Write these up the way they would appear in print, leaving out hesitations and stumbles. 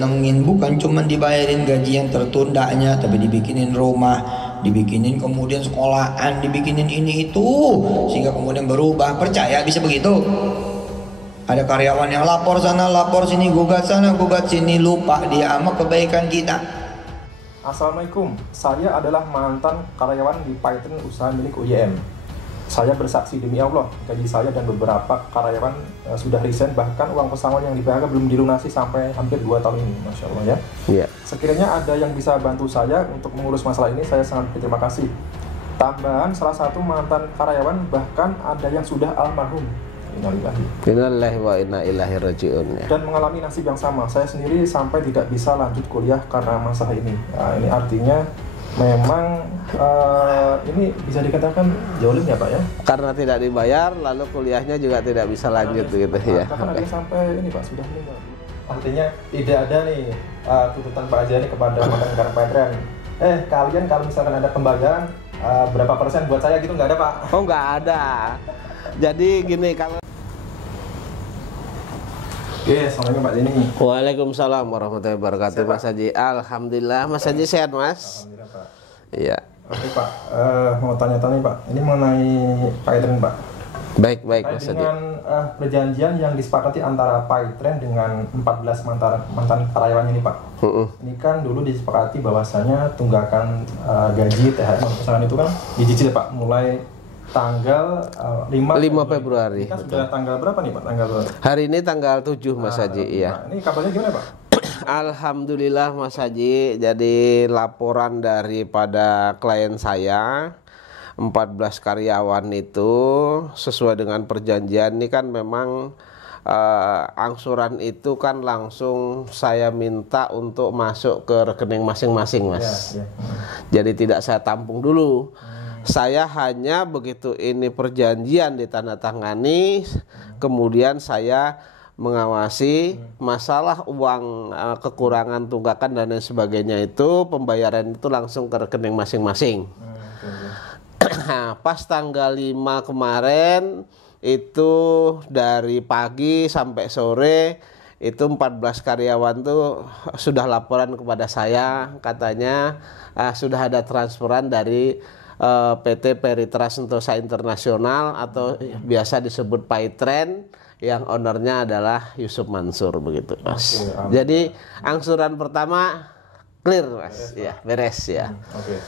Nengin bukan cuma dibayarin gaji yang tertundanya, tapi dibikinin rumah, dibikinin kemudian sekolahan, dibikinin ini itu, sehingga kemudian berubah. Percaya bisa begitu? Ada karyawan yang lapor sana, lapor sini, gugat sana, gugat sini, lupa dia sama kebaikan kita. Assalamualaikum, saya adalah mantan karyawan di Python usaha milik UYM. Saya bersaksi demi Allah, gaji saya dan beberapa karyawan sudah resign, bahkan uang pesangon yang di PHK belum dilunasi sampai hampir 2 tahun ini, Masya Allah ya. Iya. Sekiranya ada yang bisa bantu saya untuk mengurus masalah ini, saya sangat berterima kasih. Tambahan salah satu mantan karyawan bahkan ada yang sudah almarhum. Innalillahi wa inna ilaihi raji'un ya. Dan mengalami nasib yang sama. Saya sendiri sampai tidak bisa lanjut kuliah karena masalah ini. Nah, ini artinya memang ini bisa dikatakan zolim ya Pak ya? Karena tidak dibayar, lalu kuliahnya juga tidak bisa lanjut gitu ya. Bahkan ada yang sampai ini Pak sudah meninggal. Artinya tidak ada nih tuntutan Pak Azhari kepada mantan karyawan Python. Kalian kalau misalkan ada pembayaran berapa persen buat saya gitu, nggak ada Pak? Oh, nggak ada. Jadi gini, kalau Assalamualaikum Pak Zeni. Waalaikumsalam warahmatullahi wabarakatuh. Mas Haji, alhamdulillah. Mas Haji sehat Mas? Alhamdulillah Pak. Iya. Oke Pak, mau tanya-tanya Pak, ini mengenai Python Pak. Baik Mas Haji. Dengan perjanjian yang disepakati antara Python dengan 14 mantan karyawan ini Pak. Ini kan dulu disepakati bahwasanya tunggakan gaji THR pesangon itu kan dicicil Pak, mulai tanggal 5 Februari. Ini kan sudah tanggal berapa nih Pak? Hari ini tanggal 7 Mas Haji, iya. Ini kabarnya gimana Pak? Alhamdulillah Mas Haji, jadi laporan daripada klien saya 14 karyawan itu sesuai dengan perjanjian ini kan memang angsuran itu kan langsung saya minta untuk masuk ke rekening masing-masing Mas. Jadi tidak saya tampung dulu. Saya hanya begitu ini perjanjian ditandatangani, kemudian saya mengawasi masalah uang kekurangan tunggakan dan lain sebagainya itu pembayaran itu langsung ke rekening masing-masing. Pas tanggal 5 kemarin itu dari pagi sampai sore itu 14 karyawan tuh sudah laporan kepada saya, katanya sudah ada transferan dari PT Peritra Sentosa Internasional atau biasa disebut Python yang ownernya adalah Yusuf Mansur begitu Mas. Jadi angsuran pertama clear Mas, beres ya. Oke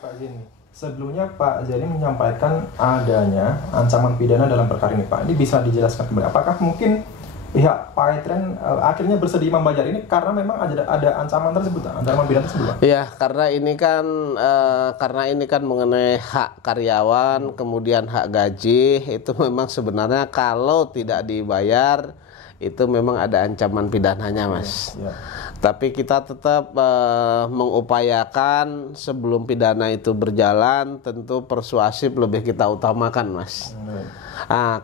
Pak Zeni. Sebelumnya Pak Zeni menyampaikan adanya ancaman pidana dalam perkara ini Pak. Ini bisa dijelaskan kembali. Apakah mungkin pihak Python akhirnya bersedia membayar ini karena memang ada ancaman tersebut, ancaman pidana tersebut? Iya, karena ini kan mengenai hak karyawan, kemudian hak gaji itu memang sebenarnya kalau tidak dibayar itu memang ada ancaman pidananya Mas. Tapi kita tetap mengupayakan sebelum pidana itu berjalan, tentu persuasif lebih kita utamakan Mas.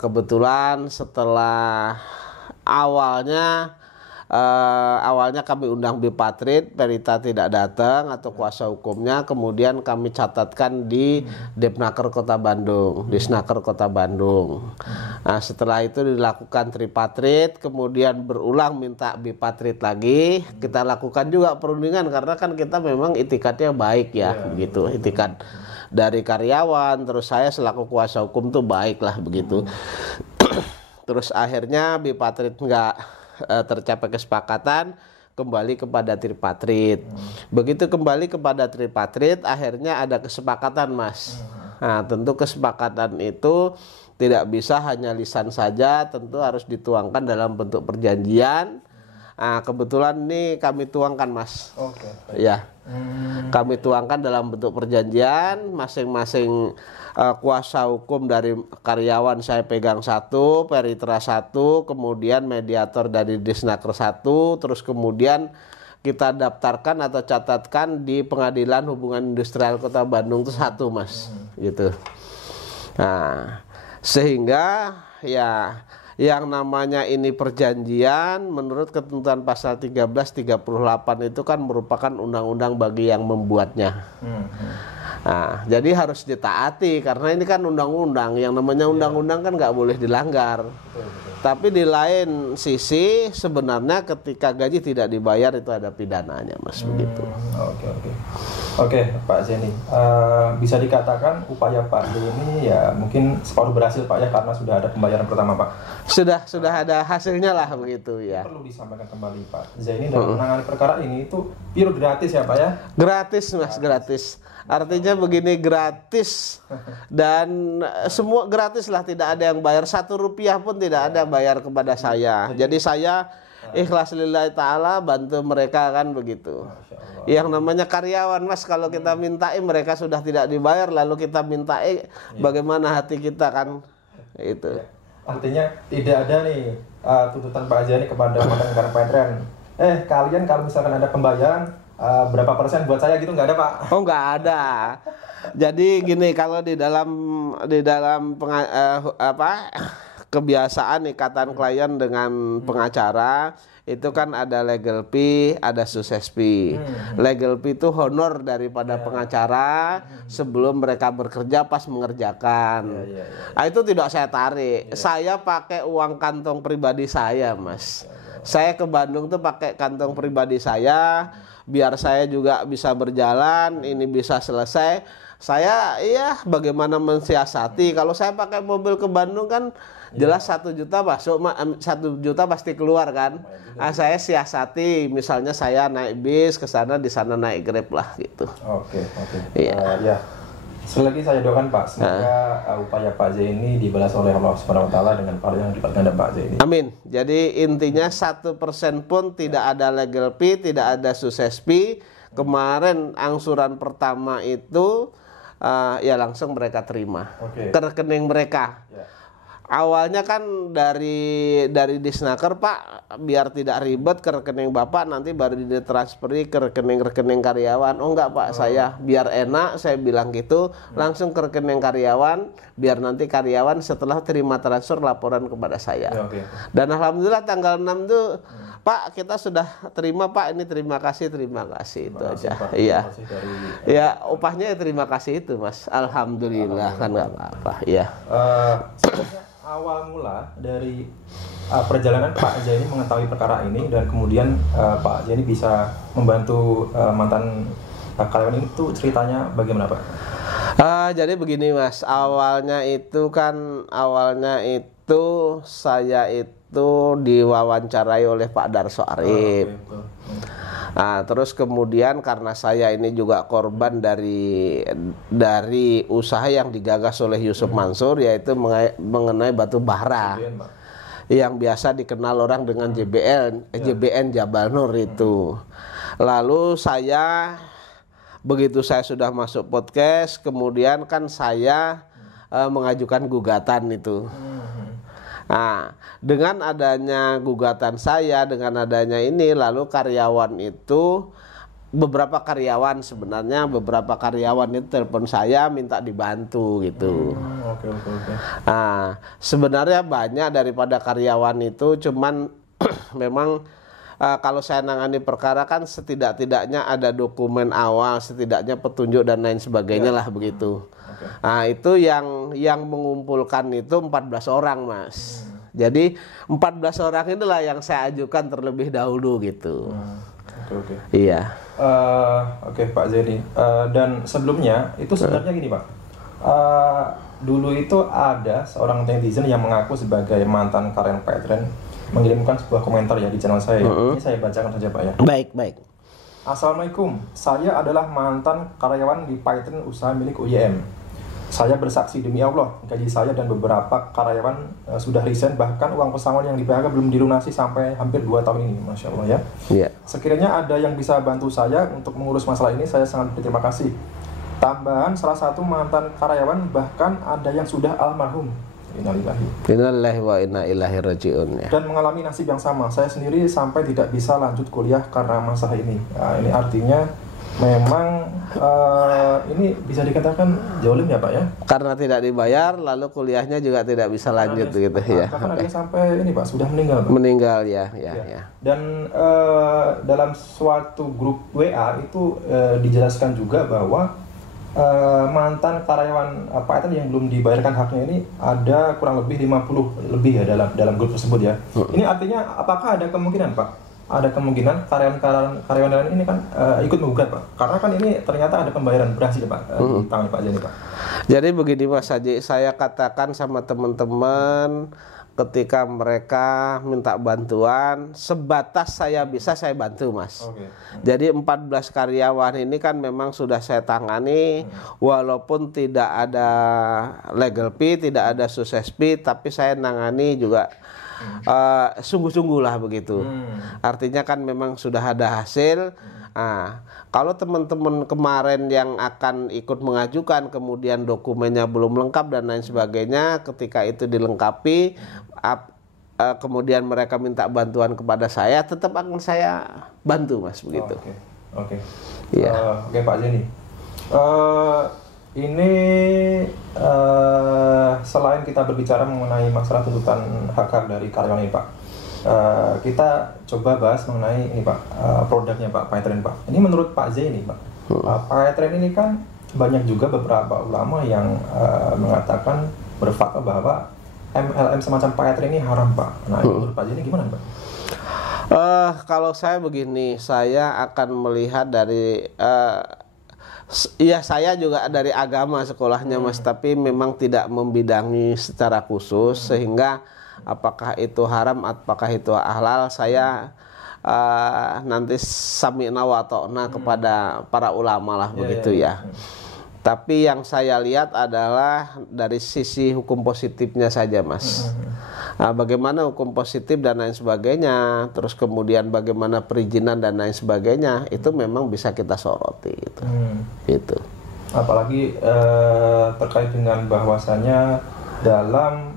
Kebetulan setelah awalnya kami undang Bipatrit, Perita tidak datang atau kuasa hukumnya, kemudian kami catatkan di Depnaker Kota Bandung, di Snaker Kota Bandung. Setelah itu dilakukan tripatrit, kemudian berulang minta Bipatrit lagi, kita lakukan juga perundingan karena kan kita memang itikadnya baik ya, begitu, itikat dari karyawan, terus saya selaku kuasa hukum tuh baik lah begitu. Terus akhirnya Bipatrit nggak tercapai kesepakatan, kembali kepada tripatrit. Begitu kembali kepada tripatrit, akhirnya ada kesepakatan Mas. Nah tentu kesepakatan itu tidak bisa hanya lisan saja, tentu harus dituangkan dalam bentuk perjanjian. Kebetulan ini kami tuangkan Mas. Ya, kami tuangkan dalam bentuk perjanjian, masing-masing kuasa hukum dari karyawan saya pegang 1, Peritra 1, kemudian mediator dari Disnaker 1, terus kemudian kita daftarkan atau catatkan di Pengadilan Hubungan Industrial Kota Bandung itu 1 Mas, gitu. Nah, sehingga ya yang namanya ini perjanjian menurut ketentuan pasal 1338 itu kan merupakan undang-undang bagi yang membuatnya. Nah, jadi harus ditaati karena ini kan undang-undang, yang namanya undang-undang kan nggak boleh dilanggar. Tapi di lain sisi sebenarnya ketika gaji tidak dibayar itu ada pidananya, Mas, begitu. Oke, Pak Zeni, bisa dikatakan upaya Pak Zeni ya mungkin separuh berhasil Pak ya, karena sudah ada pembayaran pertama Pak. Sudah ada hasilnya lah begitu ya. Perlu disampaikan kembali Pak Zeni dalam menangani perkara ini itu pure gratis ya Pak ya? Gratis, Mas, gratis. Artinya begini, gratis dan semua gratis lah, tidak ada yang bayar, 1 rupiah pun tidak ada bayar kepada saya. Jadi saya ikhlas lillahi ta'ala bantu mereka kan begitu. Yang namanya karyawan, Mas, kalau kita mintai mereka sudah tidak dibayar lalu kita mintai, bagaimana hati kita kan itu. Artinya tidak ada nih tuntutan Pak Zeni kepada mantan karyawan Petren. Kalian kalau misalkan ada pembayaran berapa persen buat saya gitu, nggak ada Pak? Oh, nggak ada. Jadi gini, kalau di dalam kebiasaan ikatan klien dengan pengacara itu kan ada legal fee, ada success fee. Legal fee itu honor daripada pengacara sebelum mereka bekerja pas mengerjakan. Nah, itu tidak saya tarik. Saya pakai uang kantong pribadi saya, Mas. Saya ke Bandung tuh pakai kantong pribadi saya, biar saya juga bisa berjalan, ini bisa selesai. Saya bagaimana mensiasati, kalau saya pakai mobil ke Bandung kan jelas 1 juta masuk, 1 juta pasti keluar kan. Nah, saya siasati, misalnya saya naik bis ke sana, di sana naik Grab lah gitu. Oke. Ya. Sekali lagi saya doakan Pak, semoga upaya Pak Zeni dibalas oleh Allah Subhanahu Wa Taala dengan pahala yang lipat ganda Pak Zeni. Amin. Jadi intinya 1% pun tidak ada legal fee, tidak ada success fee. Kemarin angsuran pertama itu ya langsung mereka terima ke rekening mereka. Awalnya kan dari Disnaker, Pak, biar tidak ribet ke rekening Bapak, nanti baru ditransferi ke rekening karyawan. Oh enggak Pak, saya biar enak, saya bilang gitu, langsung ke rekening karyawan, biar nanti karyawan setelah terima transfer laporan kepada saya. Dan alhamdulillah tanggal 6 tuh Pak, kita sudah terima Pak, ini terima kasih itu aja. Pak, iya. Ya upahnya ya terima kasih itu, Mas. Alhamdulillah kan nggak apa-apa. Iya. Awal mula dari perjalanan Pak Zeni mengetahui perkara ini dan kemudian Pak Zeni bisa membantu mantan karyawan ini, tuh ceritanya bagaimana Pak? Jadi begini Mas, awalnya itu saya itu diwawancarai oleh Pak Darso Arif. Nah, terus kemudian karena saya ini juga korban dari usaha yang digagas oleh Yusuf Mansur, yaitu mengenai batu bara yang biasa dikenal orang dengan JBN Jabal Nur itu. Lalu begitu saya sudah masuk podcast, kemudian kan saya mengajukan gugatan itu. Nah, dengan adanya gugatan saya, dengan adanya ini, lalu beberapa karyawan itu telepon saya minta dibantu gitu. Nah, sebenarnya banyak daripada karyawan itu, cuman memang kalau saya nangani perkara kan setidak-tidaknya ada dokumen awal, setidaknya petunjuk dan lain sebagainya lah begitu. Nah, itu yang mengumpulkan itu 14 orang, Mas. Jadi 14 orang inilah yang saya ajukan terlebih dahulu gitu. Iya. Oke Pak Zeni. Dan sebelumnya itu sebenarnya gini Pak. Dulu itu ada seorang netizen yang mengaku sebagai mantan karyawan Petren mengirimkan sebuah komentar ya di channel saya. Ini saya bacakan saja Pak ya. Baik. Assalamualaikum. Saya adalah mantan karyawan di Petren usaha milik UYM. Saya bersaksi demi Allah, gaji saya dan beberapa karyawan sudah resign, bahkan uang pesangon yang di PHK belum dilunasi sampai hampir 2 tahun ini, Masya Allah ya. Sekiranya ada yang bisa bantu saya untuk mengurus masalah ini, saya sangat berterima kasih. Tambahan salah satu mantan karyawan bahkan ada yang sudah almarhum. Innalillahi wa inna ilaihi rajiun ya. Dan mengalami nasib yang sama. Saya sendiri sampai tidak bisa lanjut kuliah karena masalah ini. Nah, ini artinya memang ini bisa dikatakan zolim ya Pak ya? Karena tidak dibayar, lalu kuliahnya juga tidak bisa lanjut gitu ya. Bahkan ada yang sampai ini Pak, sudah meninggal Pak. Meninggal ya. Dan dalam suatu grup WA itu dijelaskan juga bahwa mantan karyawan Pak Etren yang belum dibayarkan haknya ini ada kurang lebih 50 lebih ya dalam grup tersebut ya. Ini artinya apakah ada kemungkinan Pak? Ada kemungkinan karyawan lain ini kan ikut menggugat Pak? Karena kan ini ternyata ada pembayaran berhasil Pak di tangan Pak Zaini Pak. Jadi begini Mas Haji, saya katakan sama teman-teman ketika mereka minta bantuan, sebatas saya bisa saya bantu Mas. Oke. Jadi 14 karyawan ini kan memang sudah saya tangani, walaupun tidak ada legal fee, tidak ada sukses fee, tapi saya nangani juga sungguh-sungguh lah begitu. Artinya kan memang sudah ada hasil. Kalau teman-teman kemarin yang akan ikut mengajukan kemudian dokumennya belum lengkap dan lain sebagainya, ketika itu dilengkapi, kemudian mereka minta bantuan kepada saya, tetap akan saya bantu Mas begitu. Oke. Iya. Oke Pak Zaini. Ini selain kita berbicara mengenai masalah tuntutan hak-hak dari karyawan ini Pak, kita coba bahas mengenai ini Pak, produknya Pak Etren Pak. Ini menurut Pak Zaini Pak, Pak Etren ini kan banyak juga beberapa ulama yang mengatakan berfatwa bahwa MLM semacam Pak Etren ini haram Pak. Nah menurut Pak Zaini gimana Pak? Kalau saya begini, saya akan melihat dari ya saya juga dari agama sekolahnya Mas, tapi memang tidak membidangi secara khusus sehingga apakah itu haram, apakah itu halal, saya nanti sami'na wa ta'na kepada para ulama lah begitu ya. Tapi yang saya lihat adalah dari sisi hukum positifnya saja Mas. Bagaimana hukum positif dan lain sebagainya, terus kemudian bagaimana perizinan dan lain sebagainya, itu memang bisa kita soroti gitu. Gitu. Apalagi terkait dengan bahwasanya dalam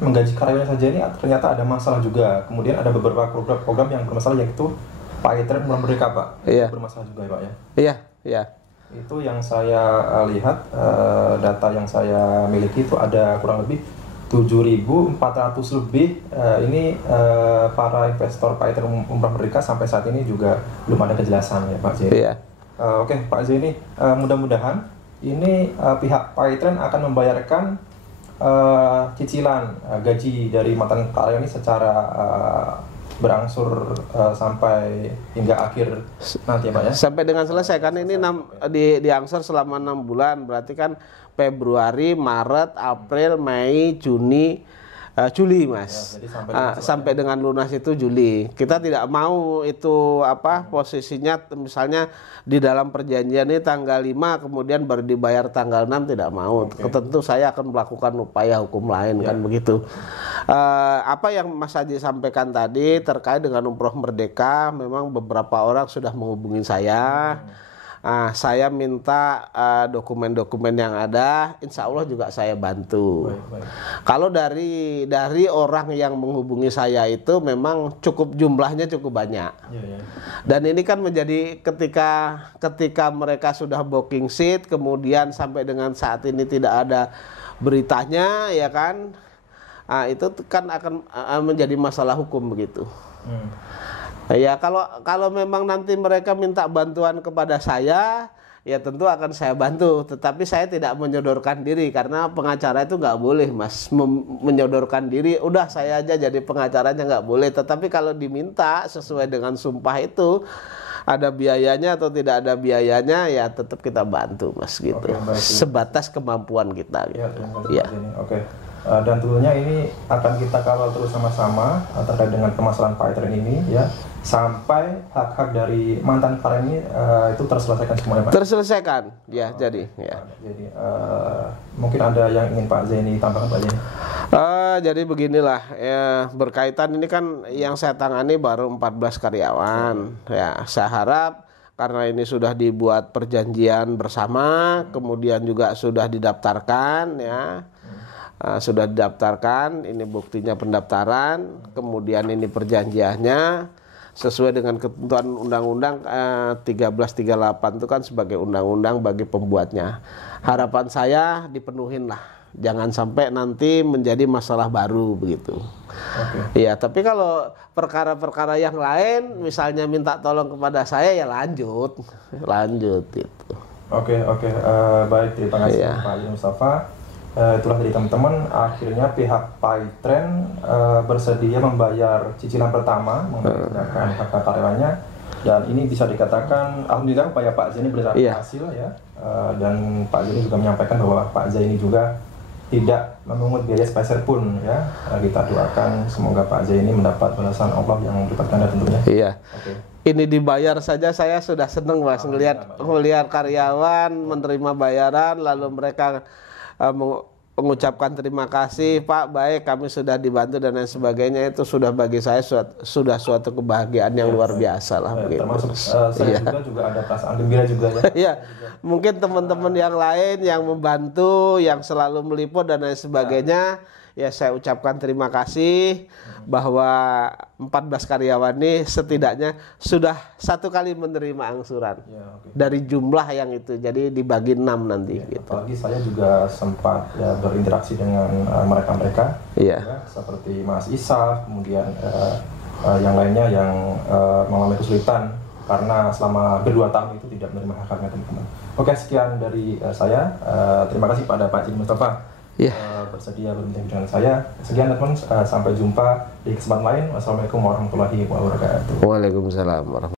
menggaji karyawannya saja ini ternyata ada masalah juga. Kemudian ada beberapa program yang bermasalah, yaitu Pak Etren Umrah Merdeka Pak. Iya. Bermasalah juga ya Pak ya. Iya. Itu yang saya lihat, data yang saya miliki itu ada kurang lebih 7.400 lebih ini para investor Pak Etren Umrah Merdeka sampai saat ini juga belum ada kejelasan ya Pak Zaini. Iya. Oke Pak Zaini, mudah-mudahan ini pihak Pak Etren akan membayarkan cicilan gaji dari mantan karyawan ini secara berangsur sampai hingga akhir nanti ya Pak ya. Sampai dengan selesai kan ini diangsur selama 6 bulan, berarti kan Februari, Maret, April, Mei, Juni, Juli Mas. Ya, jadi sampai dengan lunas itu Juli. Kita tidak mau itu posisinya misalnya di dalam perjanjian ini tanggal 5 kemudian baru dibayar tanggal 6, tidak mau. Tentu saya akan melakukan upaya hukum lain kan begitu. Apa yang Mas Haji sampaikan tadi terkait dengan Umroh Merdeka, memang beberapa orang sudah menghubungi saya. Saya minta dokumen-dokumen yang ada, insya Allah juga saya bantu. Baik. Kalau dari orang yang menghubungi saya itu memang jumlahnya cukup banyak. Ya. Dan ini kan menjadi ketika mereka sudah booking seat, kemudian sampai dengan saat ini tidak ada beritanya, ya kan? Itu kan akan menjadi masalah hukum begitu. Ya kalau memang nanti mereka minta bantuan kepada saya, ya tentu akan saya bantu. Tetapi saya tidak menyodorkan diri karena pengacara itu nggak boleh Mas menyodorkan diri. Udah saya aja jadi pengacaranya nggak boleh. Tetapi kalau diminta sesuai dengan sumpah itu ada biayanya atau tidak ada biayanya, ya tetap kita bantu Mas gitu. Sebatas kemampuan kita. Gitu. Ya. Oke. Dan tentunya ini akan kita kawal terus sama-sama terkait dengan permasalahan Pak Etren ini ya, sampai hak-hak dari mantan karyawan ini itu terselesaikan semuanya Pak. Terselesaikan ya. Jadi mungkin ada yang ingin Pak Zaini tambahkan Pak Zaini. Jadi beginilah ya, berkaitan ini kan yang saya tangani baru 14 karyawan ya. Saya harap karena ini sudah dibuat perjanjian bersama, kemudian juga sudah didaftarkan ya. Sudah didaftarkan, ini buktinya pendaftaran, kemudian ini perjanjiannya sesuai dengan ketentuan Undang-Undang 1338 itu kan sebagai undang-undang bagi pembuatnya. Harapan saya dipenuhin lah jangan sampai nanti menjadi masalah baru begitu. Iya, tapi kalau perkara-perkara yang lain, misalnya minta tolong kepada saya ya lanjut itu. Oke. Baik, terima kasih Pak Haji Mustafa. Itulah dari teman-teman, akhirnya pihak Paytrend bersedia membayar cicilan pertama menggunakan hak karyawannya, dan ini bisa dikatakan alhamdulillah upaya Pak Zaini berhasil ya. Dan Pak Zaini juga menyampaikan bahwa Pak Zaini juga tidak memungut biaya sepeser pun ya. Kita doakan semoga Pak Zaini mendapat balasan Allah yang berlipat ganda tentunya. Iya. Ini dibayar saja saya sudah senang Mas, melihat karyawan menerima bayaran lalu mereka mengucapkan terima kasih Pak, baik kami sudah dibantu dan lain sebagainya. Itu sudah bagi saya sudah suatu kebahagiaan yang luar biasa lah begitu. Termasuk saya juga ada perasaan gembira juga ya. Iya. Mungkin teman-teman yang lain yang membantu, yang selalu meliput dan lain sebagainya, ya saya ucapkan terima kasih bahwa 14 karyawan ini setidaknya sudah satu kali menerima angsuran dari jumlah yang itu, jadi dibagi 6 nanti. Gitu. Apalagi saya juga sempat ya berinteraksi dengan mereka-mereka, ya, seperti Mas Isa, kemudian yang lainnya yang mengalami kesulitan karena selama berdua tahun itu tidak menerima hak-haknya teman-teman. Oke, sekian dari saya. Terima kasih pada Pak Haji Mustafa. Bersedia berbincang dengan saya. Sekian teman-teman, sampai jumpa di kesempatan lain. Wassalamualaikum warahmatullahi wabarakatuh. Waalaikumsalam warahmatullahi wabarakatuh.